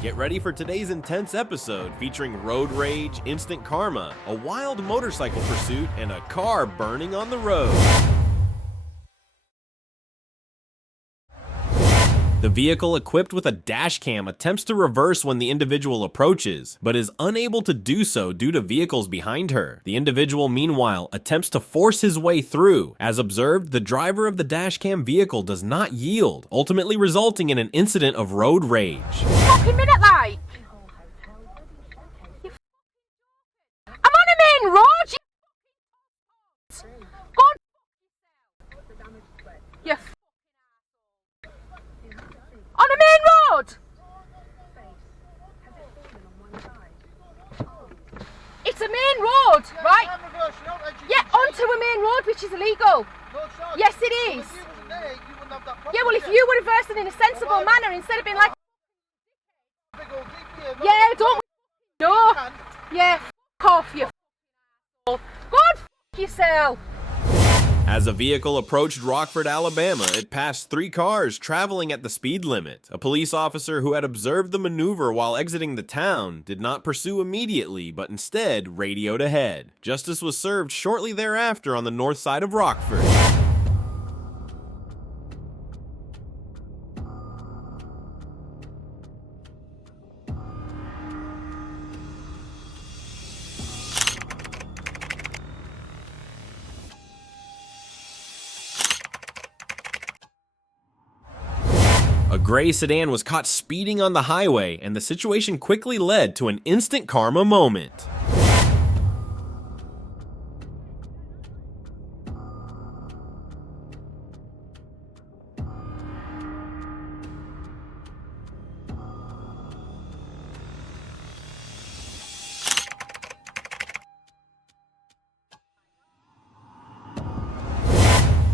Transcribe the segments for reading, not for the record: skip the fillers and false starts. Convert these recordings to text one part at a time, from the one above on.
Get ready for today's intense episode featuring road rage, instant karma, a wild motorcycle pursuit, and a car burning on the road. The vehicle equipped with a dashcam attempts to reverse when the individual approaches, but is unable to do so due to vehicles behind her. The individual, meanwhile, attempts to force his way through. As observed, the driver of the dashcam vehicle does not yield, ultimately resulting in an incident of road rage. Fucking minute, like! I'm on a main road, you go on, you on a main road! It's a main road, right? Yeah, onto a main road, which is illegal. Yes, it is. Yeah, well, if you were reversing in a sensible manner instead of being like, yeah, don't. No. Yeah, f off, you. Go on, f yourself. As a vehicle approached Rockford, Alabama, it passed 3 cars traveling at the speed limit. A police officer who had observed the maneuver while exiting the town did not pursue immediately, but instead radioed ahead. Justice was served shortly thereafter on the north side of Rockford. A gray sedan was caught speeding on the highway, and the situation quickly led to an instant karma moment.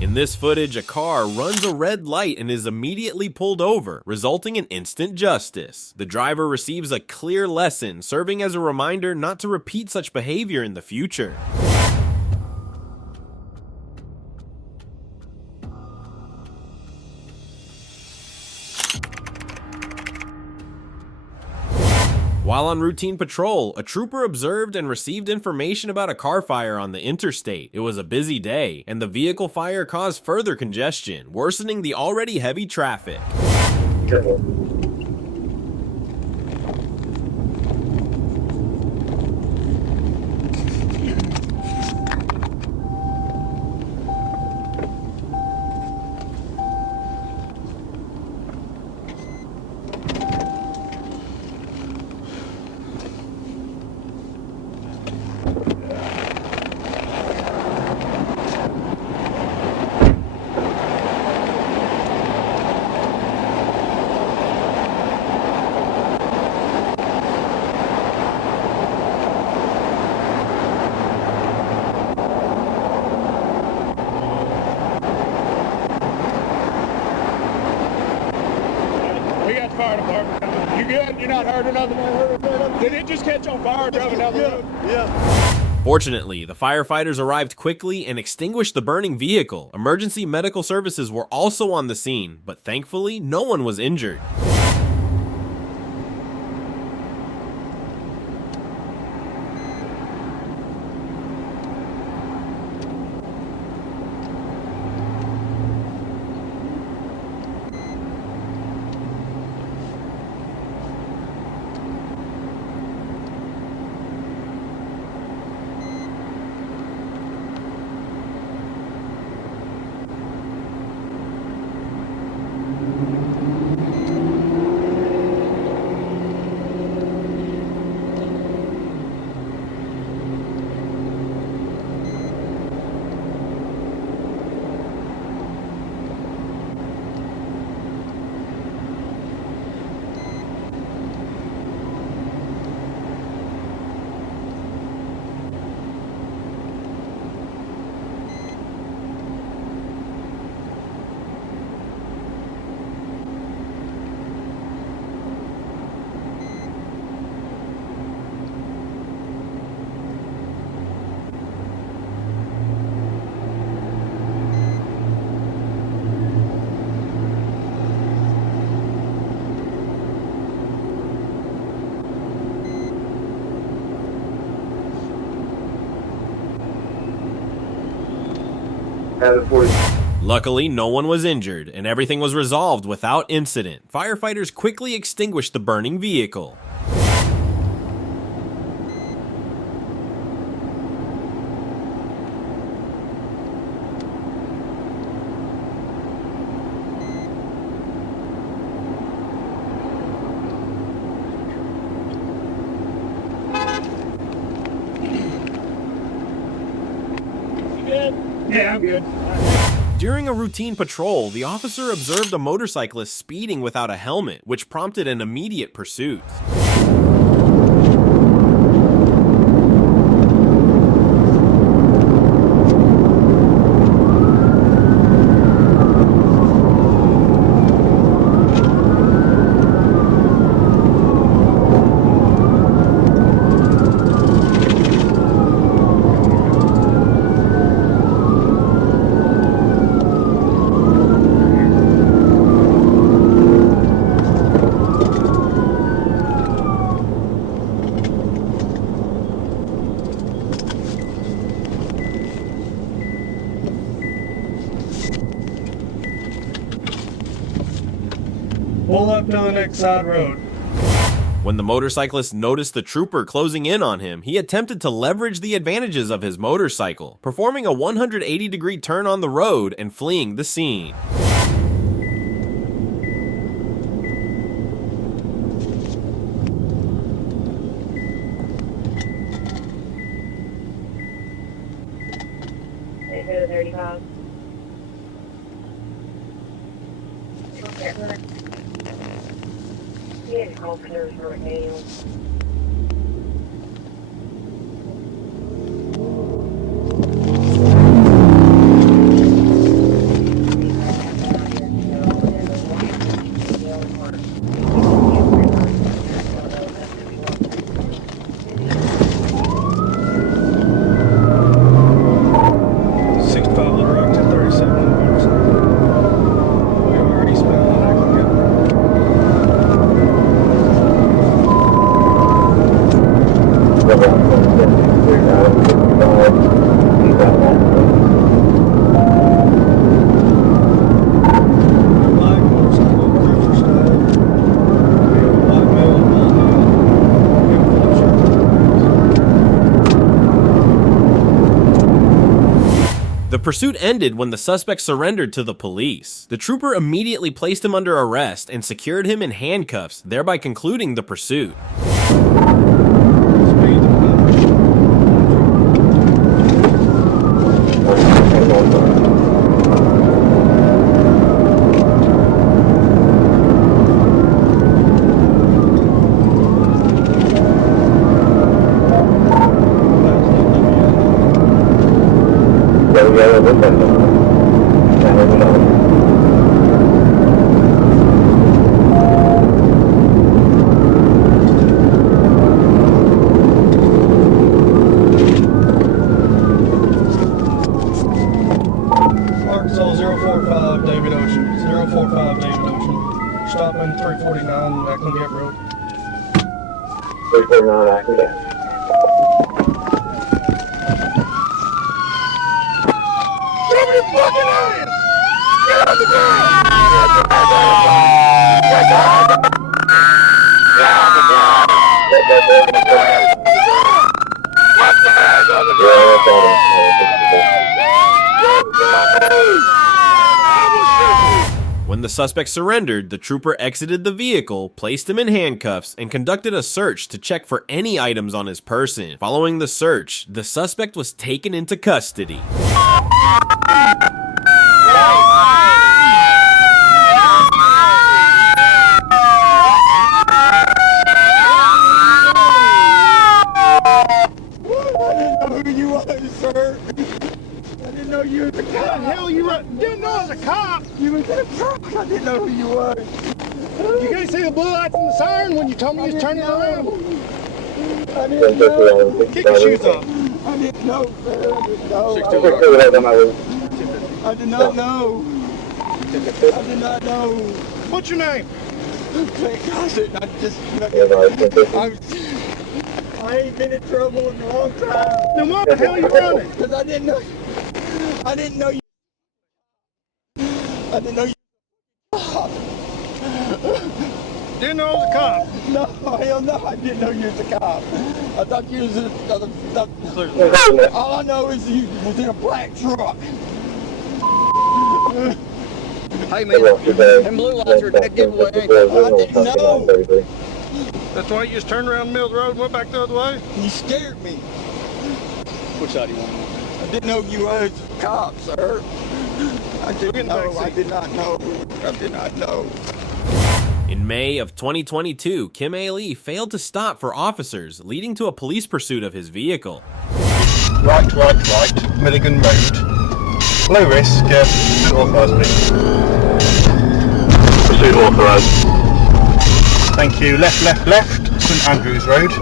In this footage, a car runs a red light and is immediately pulled over, resulting in instant justice. The driver receives a clear lesson, serving as a reminder not to repeat such behavior in the future. While on routine patrol, a trooper observed and received information about a car fire on the interstate. It was a busy day, and the vehicle fire caused further congestion, worsening the already heavy traffic. Careful. Fire department coming. You good? You're not hurt or nothing? Did it just catch on fire driving down the road? Yeah. Fortunately, the firefighters arrived quickly and extinguished the burning vehicle. Emergency medical services were also on the scene, but thankfully, no one was injured. Luckily, no one was injured, and everything was resolved without incident. Firefighters quickly extinguished the burning vehicle. Yeah, I'm good. During a routine patrol, the officer observed a motorcyclist speeding without a helmet, which prompted an immediate pursuit. Pull up to the next side road. When the motorcyclist noticed the trooper closing in on him, he attempted to leverage the advantages of his motorcycle, performing a 180-degree turn on the road and fleeing the scene. Faulkner for Hale. The pursuit ended when the suspect surrendered to the police. The trooper immediately placed him under arrest and secured him in handcuffs, thereby concluding the pursuit. Arkansas 045 David Ocean. 045 David Ocean. Stopping 349 Ackland Gap Road. 349 Ackland Gap. Somebody fucking area! Get out the ground! Get out the ground! Get out the ground! Put the hands on the ground! When the suspect surrendered, the trooper exited the vehicle, placed him in handcuffs, and conducted a search to check for any items on his person. Following the search, the suspect was taken into custody. You, the hell you were, didn't know I was a cop. You was in a truck. I didn't know who you were. You couldn't see the blue lights and the siren when you told me you was turning around. I didn't know. Kick your shoes off. I didn't know, man. I did not know. I did not know. What's your name? I ain't been in trouble in a long time. Then why the hell are you running? Because I didn't know you. I didn't know you were a cop. Didn't know I was a cop. No, hell no, I didn't know you was a cop. I thought you was all I know is you was in a black truck. Hey man, them blue lights are a dead giveaway. I didn't know. That's why you just turned around the middle of the road and went back the other way? You scared me. Which side do you want to go? I didn't know you was a cop, sir. I didn't know. I did not know. I did not know. In May of 2022, Kim A-Lee failed to stop for officers, leading to a police pursuit of his vehicle. Right, Milligan Road. Low risk, pursuit authorised, please. Pursuit authorised. Thank you. Left, St Andrews Road.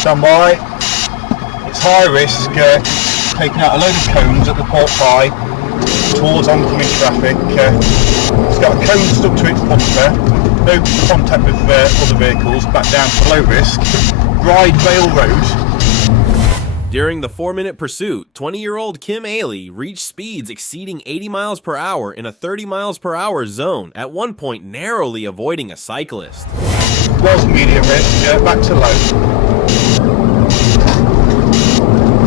Stand by. It's high risk, taking out a load of cones at the port by towards oncoming traffic. It's got a cone stuck to its bumper, no contact with other vehicles, back down to low risk. Ride Vale Road. During the 4-minute pursuit, 20-year-old Kim A-Lee reached speeds exceeding 80 miles per hour in a 30 miles per hour zone, at one point narrowly avoiding a cyclist. Was medium risk, back to low.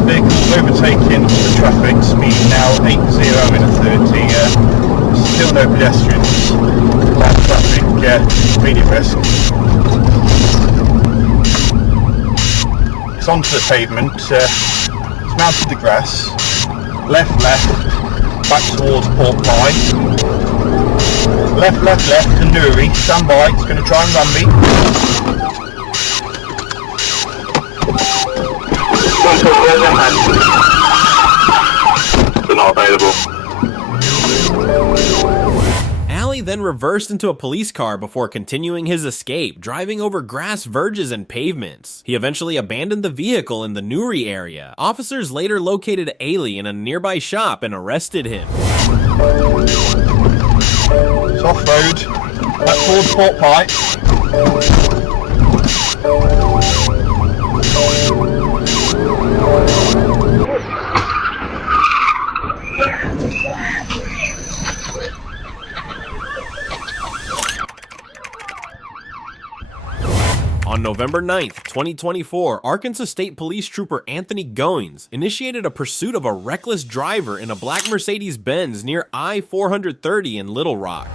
Vehicles overtaking the traffic, speed now 80 in a 30, still no pedestrians, light traffic, medium risk. It's onto the pavement, it's mounted the grass, left, back towards Port Pye. Left, to Newry, stand by, it's going to try and ram me. They're not available. Ali then reversed into a police car before continuing his escape, driving over grass verges and pavements. He eventually abandoned the vehicle in the Newry area. Officers later located Ali in a nearby shop and arrested him. It's off-road, back towards Port Pye. On November 9th, 2024, Arkansas State Police Trooper Anthony Goings initiated a pursuit of a reckless driver in a black Mercedes-Benz near I-430 in Little Rock.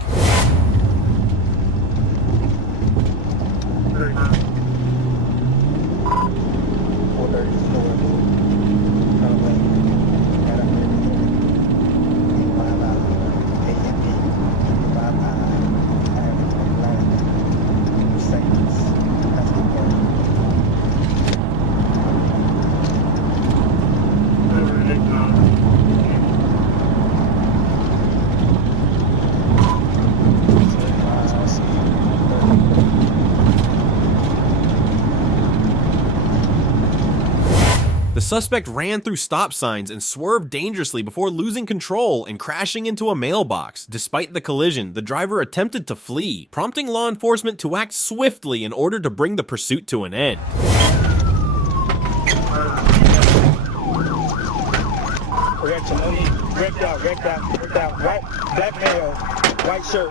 The suspect ran through stop signs and swerved dangerously before losing control and crashing into a mailbox. Despite the collision, the driver attempted to flee, prompting law enforcement to act swiftly in order to bring the pursuit to an end. Wrecked out, white, black male, white shirt,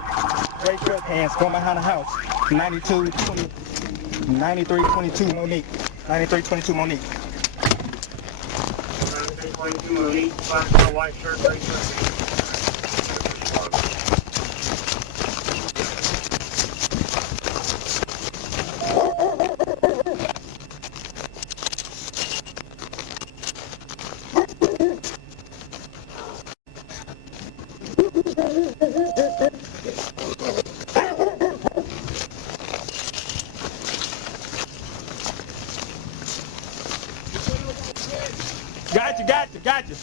gray sweatpants, going behind the house, 9322 Monique, 9322 Monique. 9322 Monique, black male, white shirt, gray sweatpants. Gotcha.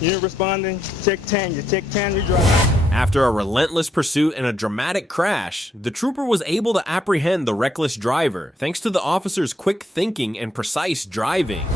You're responding, check Tanya drive. After a relentless pursuit and a dramatic crash, the trooper was able to apprehend the reckless driver, thanks to the officer's quick thinking and precise driving.